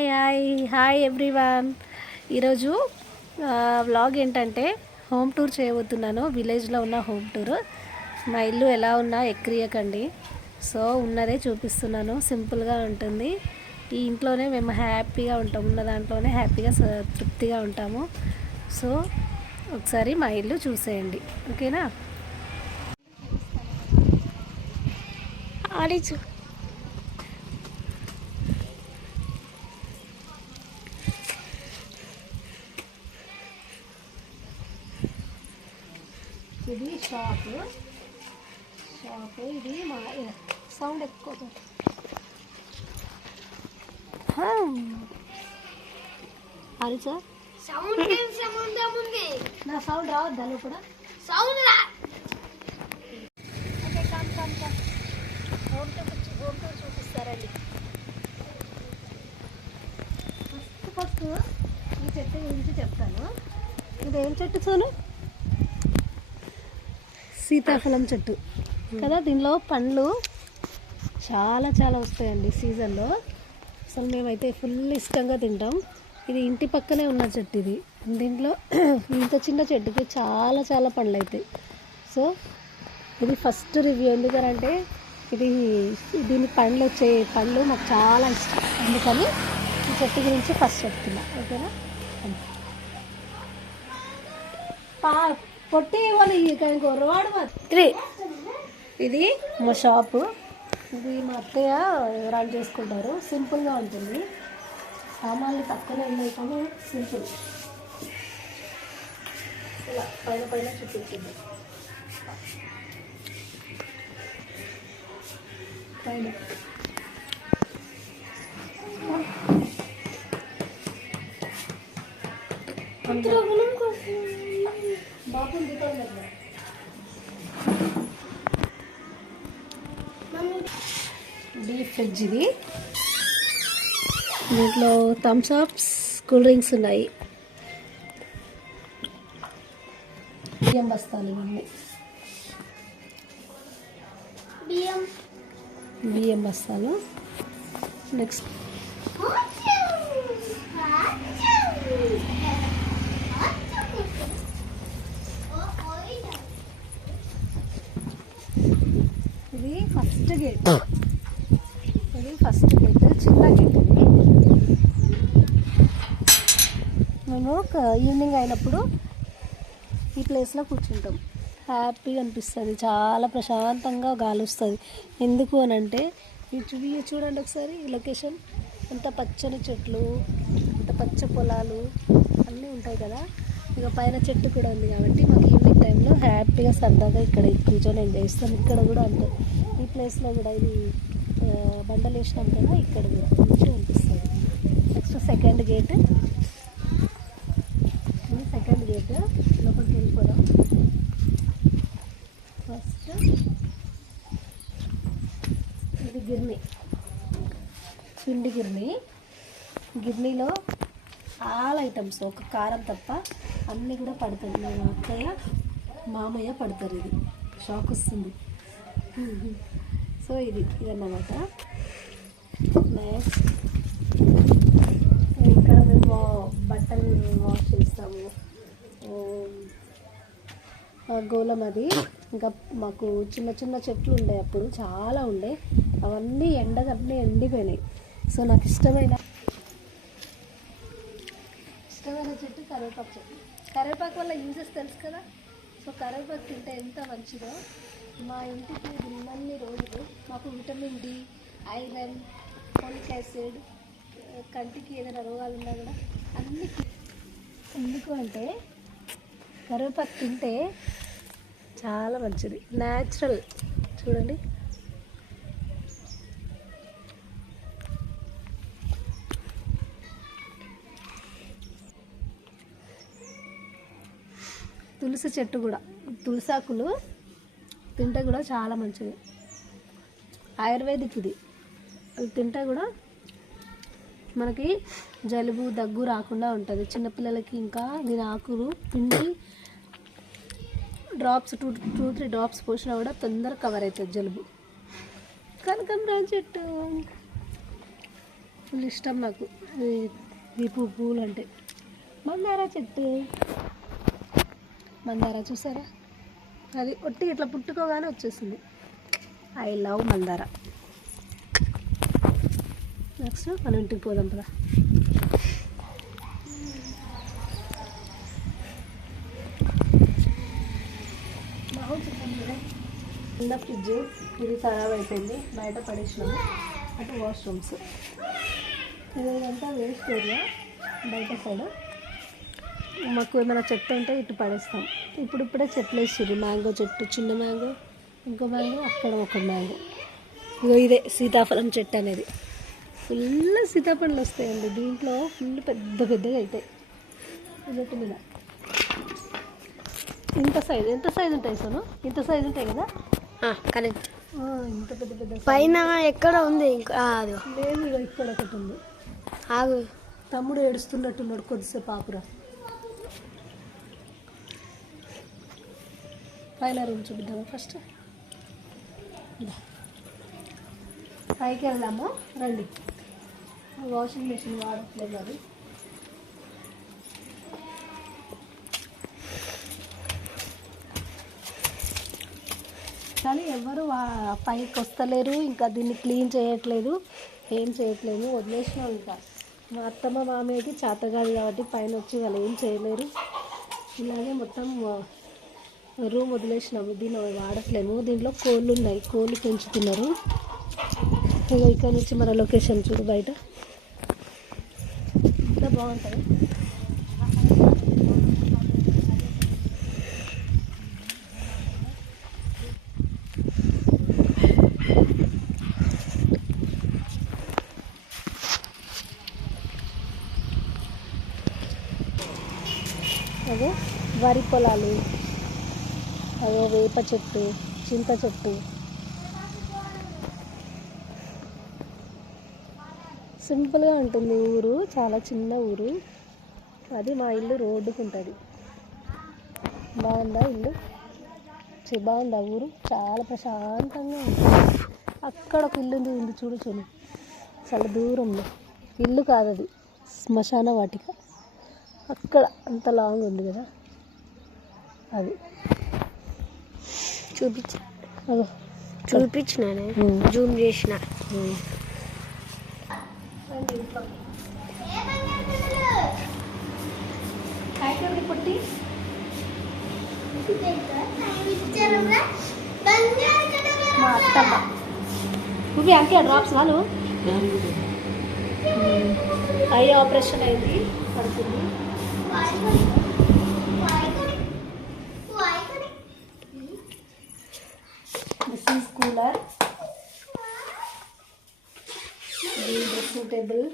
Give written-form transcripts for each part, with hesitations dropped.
Hi hi everyone. ఈరోజు vlog ఏంటంటే home tour చేయబోతున్నాను. విలేజ్లో ఉన్న హోమ్ టూర్. మా ఇల్లు ఎలా ఉన్నా ఎక్కిరియకండి. సో ఉన్నదే చూపిస్తున్నాను. సింపుల్గా ఉంటుంది. ఈ ఇంట్లోనే మేము హ్యాపీగా ఉంటాం. ఉన్న దాంట్లోనే హ్యాపీగా తృప్తిగా ఉంటాము. సో ఒకసారి మా ఇల్లు చూసేయండి, ఓకేనా? ఆడిచు ఇది షాప్. ఇది మా సౌండ్ ఎక్కువ. అది సార్ నా సౌండ్ రావద్దా లోపల? Sound okay, come home tour చూపిస్తారండి. ఫస్ట్ ఈ చెట్టు గురించి చెప్తాను. ఇదేం చెట్టు సోను? సీతాఫలం చెట్టు కదా. దీనిలో పండ్లు చాలా చాలా వస్తాయండి సీజన్లో. అసలు మేమైతే ఫుల్ ఇష్టంగా తింటాం. ఇది ఇంటి పక్కనే ఉన్న చెట్టు. ఇది దీంట్లో ఇంత చిన్న చెట్టుకి చాలా చాలా పండ్లు అవుతాయి. సో ఇది ఫస్ట్ రివ్యూ. ఎందుకంటే దీని పండ్లు మాకు చాలా ఇష్టం. అందుకని ఈ చెట్టు గురించి ఫస్ట్ చెప్తున్నా, ఓకేనా? పొట్టి ఇది మా షాపు. ఇది మా అత్తయ్య రన్ చేసుకుంటారు. సింపుల్గా ఉంటుంది. సామాన్లు తక్కువనే ఉన్నాయి కానీ సింపుల్. ఇలా పైన చూపించింది. పైన బాబు డీప్ ఫ్రిడ్జ్. ఇది దీంట్లో థమ్స్ అప్స్, కూల్ డ్రింక్స్ ఉన్నాయి. బియ్యం బస్తాలు ఇవన్నీ. బియ్యం బస్తాలు. నెక్స్ట్ ఇది ఫస్ట్ గేట్. చిన్న గేట్. మేము ఈవినింగ్ అయినప్పుడు ఈ ప్లేస్లో కూర్చుంటాం. హ్యాపీగా అనిపిస్తుంది. చాలా ప్రశాంతంగా గాలి వస్తుంది. ఎందుకు అని అంటే చూడండి ఒకసారి ఈ లొకేషన్. అంత పచ్చని చెట్లు, అంత పచ్చ పొలాలు అన్నీ ఉంటాయి కదా. ఇక పైన చెట్టు కూడా ఉంది కాబట్టి మాకు ఈవినింగ్ టైంలో హ్యాపీగా సరదాగా ఇక్కడ కూర్చొని ఎంజాయ్ చేస్తాం. ఇక్కడ కూడా అంతే. ఈ ప్లేస్లో కూడా ఇది బండలు వేసినాం కదా, ఇక్కడ కూడా మంచిగా అనిపిస్తుంది. Next second gate. లోపలికి వెళ్ళిపోదాం. ఫస్ట్ ఇది పిండి గిర్నీలో చాలా ఐటమ్స్. ఒక కారం తప్ప అన్నీ కూడా పడుతుంది. మా అత్తయ్య మామయ్య పడతారు. ఇది షాక్ వస్తుంది. సో ఇదన్నమాట. నెక్స్ట్ ఇక్కడ మేము బట్టలు వాష్ చేస్తాము. గోళం అది. ఇంకా మాకు చిన్న చిన్న చెట్లు ఉండే, అప్పుడు చాలా ఉండే. అవన్నీ ఎండిపోయినాయి. సో నాకు ఇష్టమైన చెట్టు కరివేపాకు చెట్టు. కరివేపాకు వల్ల యూజెస్ తెలుసు కదా. సో కరివేపాకు తింటే ఎంత మంచిదో. మా ఇంటికి ఉన్నన్ని రోజులు మాకు vitamin D, iron, folic acid, కంటికి ఏదైనా రోగాలు ఉన్నా కూడా అన్నీ. ఎందుకు అంటే కరివేపాకు తింటే చాలా మంచిది. న్యాచురల్. చూడండి, తులసి చెట్టు కూడా, తులసాకులు తింటే కూడా చాలా మంచిది. ఆయుర్వేదిక్ ఇది. అది తింటే కూడా మనకి జలుబు దగ్గు రాకుండా ఉంటుంది. చిన్నపిల్లలకి ఇంకా దీని ఆకులు పిండి డ్రాప్స్ 2-3 డ్రాప్స్ పోసినా కూడా తొందరగా కవర్ అవుతుంది జలుబు. కనకాంబరం చెట్టు ఫుల్ ఇష్టం నాకు ఈ పువ్వులు అంటే. మందార చెట్టు, మందార చూసారా, అది ఒట్టి ఇట్లా పుట్టుకోగానే వచ్చేసింది. ఐ లవ్ మందార. నెక్స్ట్ మన ఇంటికి పోదాం కదా. చిన్న ఫ్రిడ్జ్ ఇది ఖరాబ్ అయిపోయింది, బయట పడేసినాము. అటు వాష్రూమ్స్, ఇదంతా వేస్ట్ ఏరియా. బయట సైడ్ మాకు ఏమైనా చెట్టు ఉంటే ఇటు పడేస్తాం. ఇప్పుడిప్పుడే చెట్లు వేసిర్రు. మ్యాంగో చెట్టు, చిన్న మ్యాంగో, ఇంకో మ్యాంగో, అక్కడ ఒక మ్యాంగో. ఇగో ఇదే సీతాఫలం చెట్టు అనేది. ఫుల్ సీతాఫలం వస్తాయండి దీంట్లో. ఫుల్ పెద్ద పెద్దగా అవుతాయి చెట్టు మీద. ఇంత సైజు, ఎంత సైజు ఉంటాయి సోను? ఇంత సైజు ఉంటాయి కదా. కరెక్ట్. ఇంత పెద్ద పెద్ద పైన ఎక్కడ ఉంది ఇంకా? లేదు, ఇక్కడ ఒకటి ఉంది. ఆగు, తమ్ముడు ఏడుస్తున్నట్టున్నాడు, కొద్దిసేపు ఆకురా. పైన రూమ్ చూపిద్దాము ఫస్ట్. పైకి వెళ్దాము రండి. వాషింగ్ మెషిన్ వాడట్లేదు అది. కానీ ఎవరు పైకి వస్తలేరు, ఇంకా దీన్ని క్లీన్ చేయట్లేదు, ఏం చేయట్లేదు, వదిలేసినాం. ఇంకా మా అత్తమ్మ మామయ్యకి చేత కాదు కాబట్టి పైన వచ్చి వాళ్ళు ఏం చేయలేరు. ఇలాగే మొత్తం రూమ్ వదిలేసినాము, దీన్ని వాడట్లేము. దీంట్లో కోళ్ళు ఉన్నాయి, కోళ్ళు పెంచుతున్నారు. ఇక్కడ నుంచి మన లొకేషన్ చూడు, బయట ఎంత బాగుంటుంది. అదే వరి పొలాలు, అదే వేప చెట్టు, చింత చెట్టు. సింపుల్గా ఉంటుంది ఊరు, చాలా చిన్న ఊరు. అది మా ఇల్లు రోడ్డుకు ఉంటుంది. బాగుందా ఇల్లు? బాగుందా ఊరు? చాలా ప్రశాంతంగా ఉంటుంది. అక్కడ ఒక ఇల్లు ఉంది చూడు చూడు, చాలా దూరంలో. ఇల్లు కాదు అది, శ్మశాన వాటిక. అక్కడ అంత లాంగ్ ఉంది కదా, అది చూపించినానే, జూమ్ చేసిన. పుట్టి మా అత్తమ్మ నువ్వు అంకే డ్రాప్స్ వాళ్ళు ఐ ఆపరేషన్ అయింది, పడుతుంది. This is cooler, dressing table.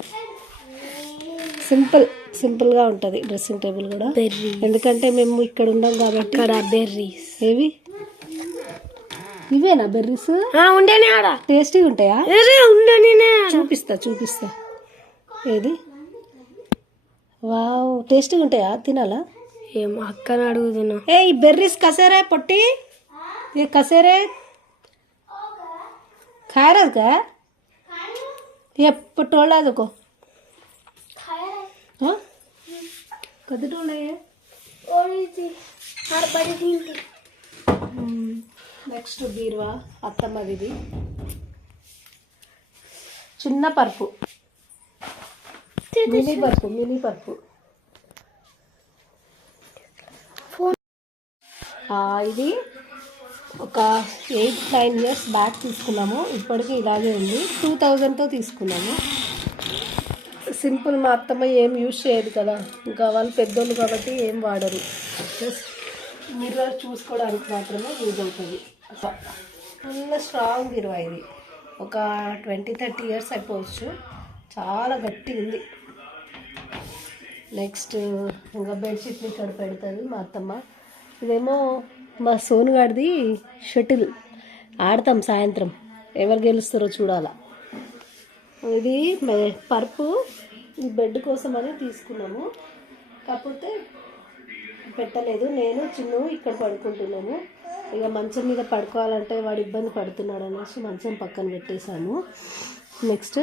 సింపుల్గా ఉంటుంది డ్రెస్సింగ్ టేబుల్ కూడా. ఎందుకంటే మేము ఇక్కడ ఉన్నాం కాబట్టి. ఇక్కడ బెర్రీస్ ఏవి ఇవేనా బెర్రీస్? ఉండేనే ఆడ టేస్టీగా ఉంటాయా? ఉండనే చూపిస్తా. ఏది? వావ్, టేస్టీగా ఉంటాయా? తినాలా? ఏమో అక్కన అడుగుతున్నా. ఏ ఈ బెర్రీస్ కసేరే పొట్టి, ये कसेरे खा रहा क्या? ये पटोला देखो, हाँ कद टोला है నెక్స్ట్ బీరువా అత్తమ్మది. చిన్న పరుపు, మినీ పరుపు. ఇది ఒక 8-9 ఇయర్స్ బ్యాక్ తీసుకున్నాము. ఇప్పటికీ ఇలాగే ఉంది. 2000తో తీసుకున్నాము. సింపుల్. మా అత్తమ్మ ఏం యూజ్ చేయదు కదా, ఇంకా వాళ్ళు పెద్దోళ్ళు కాబట్టి ఏం వాడరు. జస్ట్ మిర్రర్ చూసుకోవడానికి మాత్రమే యూజ్ అవుతుంది. ఫుల్ స్ట్రాంగ్ బీరువా ఇది. ఒక 20-30 ఇయర్స్ అయిపోవచ్చు. చాలా గట్టిగా ఉంది. నెక్స్ట్ ఇంకా బెడ్షీట్ని ఇక్కడ పెడుతుంది మా అత్తమ్మ. ఇదేమో మా సోనుగాడిది షటిల్ ఆడతాం సాయంత్రం, ఎవరు గెలుస్తారో చూడాలా. ఇది పరుపు ఈ బెడ్ కోసం అని తీసుకున్నాము, కాకపోతే పెట్టలేదు. నేను చిన్ను ఇక్కడ పడుకుంటున్నాము. ఇక మంచం మీద పడుకోవాలంటే వాడు ఇబ్బంది పడుతున్నాడు అనేసి మంచం పక్కన పెట్టేశాను. నెక్స్ట్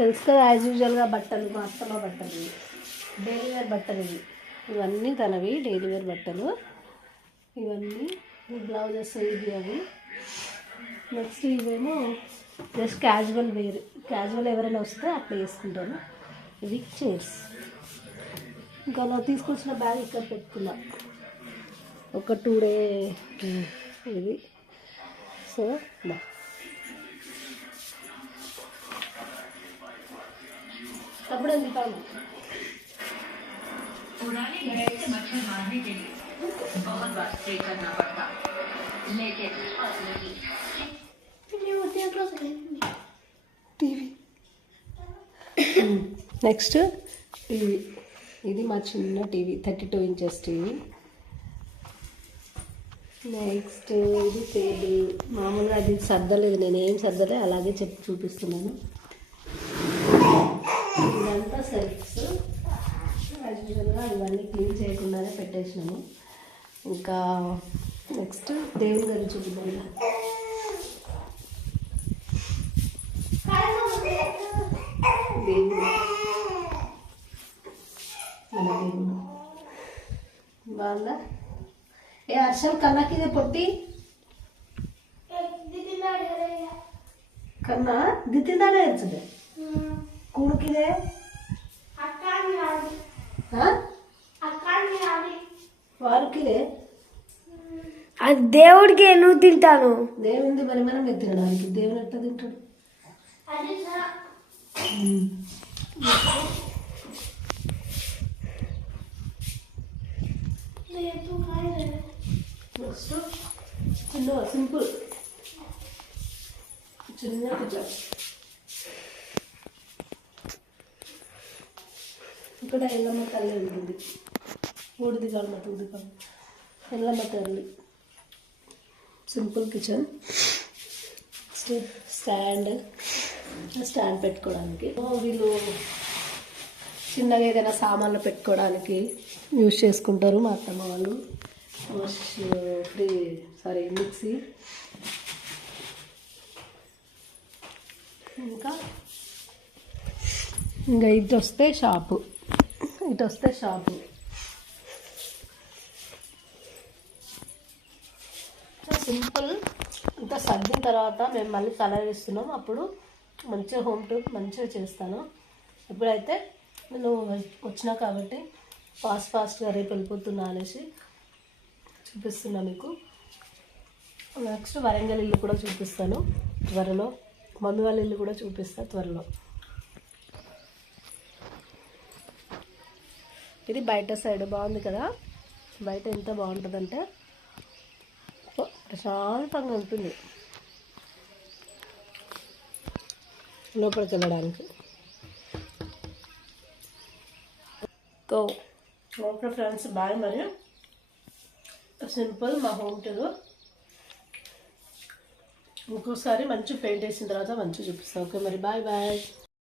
తెలుసు కదా, యాజ్ యూజువల్గా బట్టలు, మా అత్తమ్మ బట్టలు ఇవి, డైలీ వేర్ బట్టలు ఇవి, ఇవన్నీ తనవి డైలీ వేర్ బట్టలు. ఇవన్నీ బ్లౌజెస్ ఇవి అవి. నెక్స్ట్ ఇవేమో జస్ట్ క్యాజువల్ వేర్, క్యాజువల్ ఎవరైనా వస్తే అట్లా వేసుకుంటాను. ఇవి చైర్స్. ఇంకా అలా తీసుకొచ్చిన బ్యాగ్ ఇక్కడ పెట్టుకున్నా, ఒక 2 డే ఇది. సో అప్పుడు ఎందుకు టీవీ. నెక్స్ట్ టీవీ, ఇది మా చిన్న టీవీ, 32 ఇంచెస్ టీవీ. నెక్స్ట్ ఇది టేబుల్, మామూలుగా అది సర్దలేదు, నేను ఏం సర్దలే, అలాగే చూపిస్తున్నాను. ఇదంతా సెల్ఫ్స్, యాక్చువల్గా ఇవన్నీ క్లీన్ చేయకుండానే పెట్టేసినాము. ఇంకా నెక్స్ట్ దేవుని గారి చూపిద్దాం. దేవుడు మన దేవుడు బాగుందా? ఏ హర్షం కన్నాకిదే పొట్టి కన్నా దిత్తిందానే ಹೆಚ್ಚದೆ ಕೂಣಕಿದೆ వారికిదే. అది దేవుడికి నువ్వు తింటాను. దేవుంది మరి మనం తినడానికి, దేవుని ఎట్లా తింటాడు? చిన్న సింపుల్ చిన్న పూజ. ఇక్కడ ఎల్లమ్మ తల్లి ఉంటుంది, ఊడిది కాదు, ఊడి కాదు, ఎల్లమ్మ తల్లి. Simple kitchen. స్టాండ్ పెట్టుకోవడానికి, వీళ్ళు చిన్నగా ఏదైనా సామాన్లు పెట్టుకోవడానికి యూజ్ చేసుకుంటారు మా అత్తమ్మ వాళ్ళు. మిక్సీ. ఇంకా ఇటు వస్తే షాపు, సింపుల్. ఇంత సర్దిన తర్వాత మేము మళ్ళీ కలర్ ఇస్తున్నాం, అప్పుడు మంచిగా హోమ్ టూర్ మంచిగా చేస్తాను. ఇప్పుడైతే నేను వచ్చినా కాబట్టి ఫాస్ట్గా రేపు వెళ్ళిపోతున్నా అనేసి చూపిస్తున్నా మీకు. నెక్స్ట్ వరంగల్ ఇల్లు కూడా చూపిస్తాను త్వరలో, మమ్మీ వాళ్ళ ఇల్లు కూడా చూపిస్తాను త్వరలో. ఇది బయట సైడ్ బాగుంది కదా, బయట ఎంత బాగుంటుందంటే ప్రశాంతంగా ఉంటుంది లోపలికి వెళ్ళడానికి. So okay friends, bye. మరి సింపుల్ మా హోమ్ టూర్. ఇంకోసారి మంచి పెయింట్ వేసిన తర్వాత మంచిగా చూపిస్తాను. ఓకే మరి బాయ్.